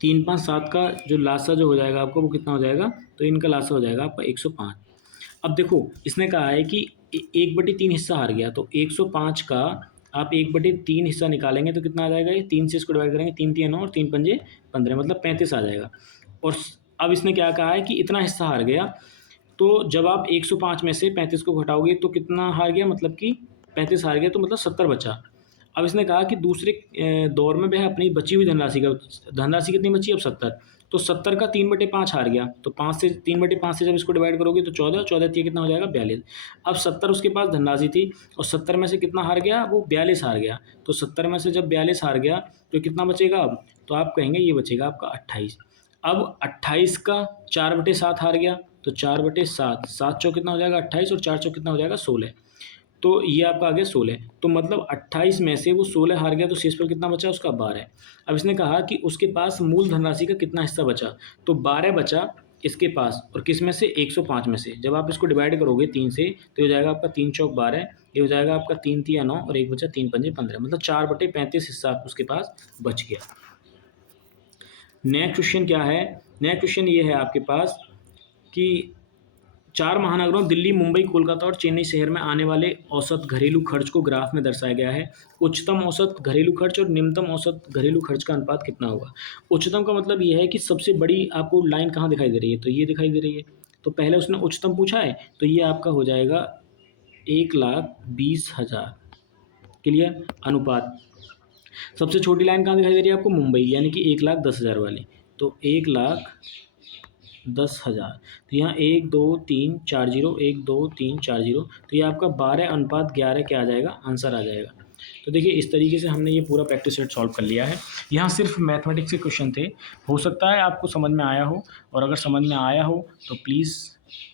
3 5 7 का जो लासा जो हो जाएगा आपको वो कितना हो जाएगा, तो इनका लासा हो जाएगा आपका 105। अब देखो इसने कहा है कि 1/3 हिस्सा हार गया, तो 105 का आप 1/3 हिस्सा निकालेंगे तो कितना आ जाएगा, ये 3 से इसको डिवाइड करेंगे, 3 3 9 और 3 पंजे 15, मतलब 35 आ जाएगा। और अब इसने क्या कहा है कि इतना हिस्सा हार गया, तो जब आप 105 में से 35 को घटाओगे तो कितना हार गया, मतलब कि 35 हार गया, तो मतलब 70 बचा। अब इसने कहा कि दूसरे दौर में वह अपनी बची हुई धनराशि कितनी बची, अब 70। तो 70 का 3/5 हार गया, तो 3/5 से जब इसको डिवाइड करोगे तो 14, 14 कितना हो जाएगा, 42। अब 70 उसके पास धनराशि थी और 70 में से कितना हार गया, वो 42 हार गया। तो 70 में से जब 42 हार गया तो कितना बचेगा अब, तो आप कहेंगे ये बचेगा आपका 28। अब 28 का 4/7 हार गया, तो 4/7, 7 चौक कितना हो जाएगा 28 और 4 चौक कितना हो जाएगा 16। तो ये आपका आ गया 16। तो मतलब 28 में से वो 16 हार गया, तो शेषफल कितना बचा उसका 12। अब इसने कहा कि उसके पास मूल धनराशि का कितना हिस्सा बचा, तो 12 बचा इसके पास, और किस में से, 105 में से। जब आप इसको डिवाइड करोगे 3 से तो हो जाएगा आपका 3 चौक 12, ये हो जाएगा आपका 3 तिया 9 और 1 बचा 3 पंजे 15, मतलब 4/35 हिस्सा उसके पास बच गया। नेक्स्ट क्वेश्चन क्या है, नेक्स्ट क्वेश्चन ये है आपके पास कि 4 महानगरों दिल्ली, मुंबई, कोलकाता और चेन्नई शहर में आने वाले औसत घरेलू खर्च को ग्राफ में दर्शाया गया है। उच्चतम औसत घरेलू खर्च और निम्नतम औसत घरेलू खर्च का अनुपात कितना होगा। उच्चतम का मतलब ये है कि सबसे बड़ी आपको लाइन कहाँ दिखाई दे रही है, तो ये दिखाई दे रही है। तो पहले उसने उच्चतम पूछा है, तो ये आपका हो जाएगा 1,20,000। क्लियर। अनुपात, सबसे छोटी लाइन कहाँ दिखाई दे रही है आपको, मुंबई, यानी कि 1,10,000 वाली। तो 1,10,000, तो यहाँ 1 2 3 4 0, 1 2 3 4 0, तो ये आपका 12:11 क्या आ जाएगा, आंसर आ जाएगा। तो देखिए इस तरीके से हमने ये पूरा प्रैक्टिस सेट सॉल्व कर लिया है। यहाँ सिर्फ मैथमेटिक्स के क्वेश्चन थे। हो सकता है आपको समझ में आया हो, और अगर समझ में आया हो तो प्लीज़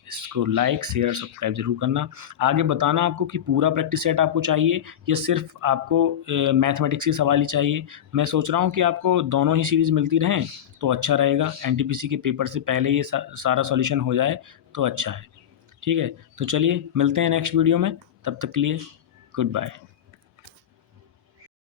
इसको लाइक शेयर सब्सक्राइब जरूर करना। आगे बताना आपको कि पूरा प्रैक्टिस सेट आपको चाहिए या सिर्फ आपको मैथमेटिक्स के सवाल ही चाहिए। मैं सोच रहा हूँ कि आपको दोनों ही सीरीज़ मिलती रहें तो अच्छा रहेगा। एनटीपीसी के पेपर से पहले ये सारा सॉल्यूशन हो जाए तो अच्छा है। ठीक है, तो चलिए मिलते हैं नेक्स्ट वीडियो में, तब तक के लिए गुड बाय।